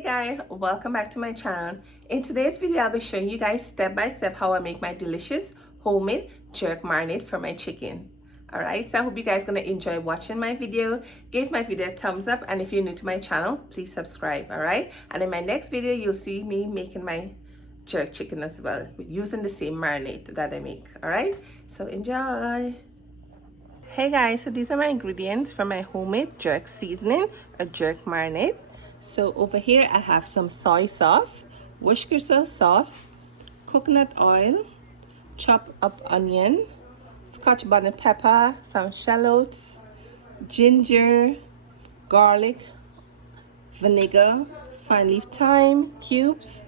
Hey guys, welcome back to my channel. In today's video, I'll be showing you guys step by step how I make my delicious homemade jerk marinade for my chicken. Alright, so I hope you guys gonna enjoy watching my video. Give my video a thumbs up, and if you're new to my channel, please subscribe. Alright, and in my next video, you'll see me making my jerk chicken as well, using the same marinade that I make. Alright, so enjoy. Hey guys, so these are my ingredients for my homemade jerk seasoning or jerk marinade. So over here I have some soy sauce, Worcestershire sauce, coconut oil, chopped up onion, Scotch bonnet pepper, some shallots, ginger, garlic, vinegar, fine leaf thyme cubes,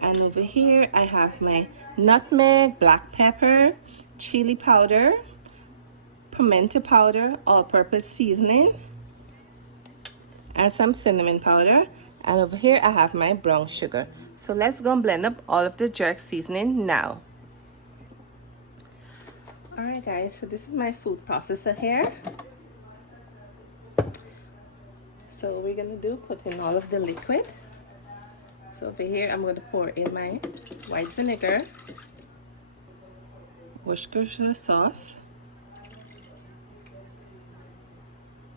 and over here I have my nutmeg, black pepper, chili powder, pimienta powder, all-purpose seasoning, and some cinnamon powder. And over here I have my brown sugar. So let's go and blend up all of the jerk seasoning now. Alright guys, so this is my food processor here. So what we're gonna do, put in all of the liquid. So over here I'm going to pour in my white vinegar, Worcestershire sauce,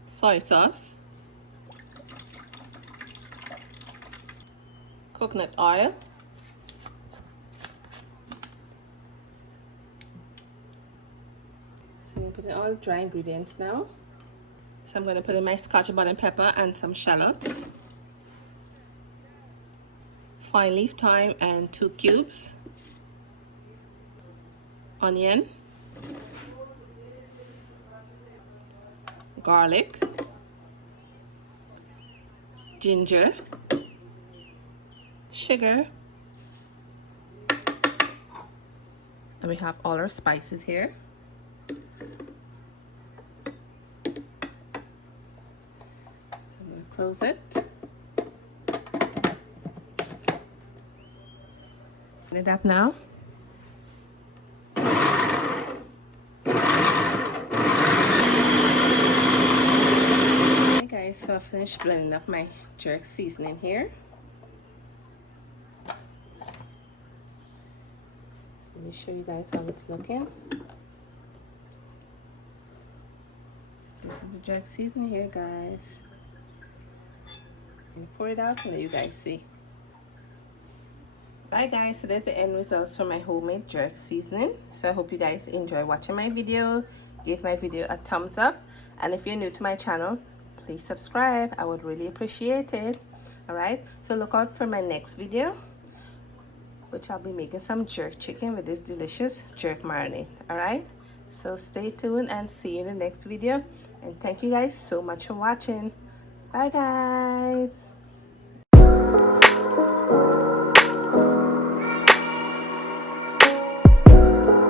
soy sauce, coconut oil, so I'm going to put in all the dry ingredients now. So I'm going to put in my Scotch bonnet pepper and some shallots, fine leaf thyme and 2 cubes, onion, garlic, ginger, sugar, and we have all our spices here. So I'm going to close it. Open it up now. Okay guys, so I finished blending up my jerk seasoning here. Let me show you guys how it's looking. So this is the jerk seasoning here, guys. I'm gonna pour it out and let you guys see. Bye guys, so there's the end results for my homemade jerk seasoning. So I hope you guys enjoy watching my video. Give my video a thumbs up, and if you're new to my channel, please subscribe. I would really appreciate it. Alright, so look out for my next video, which I'll be making some jerk chicken with this delicious jerk marinade. Alright, so stay tuned and see you in the next video, and thank you guys so much for watching. Bye guys.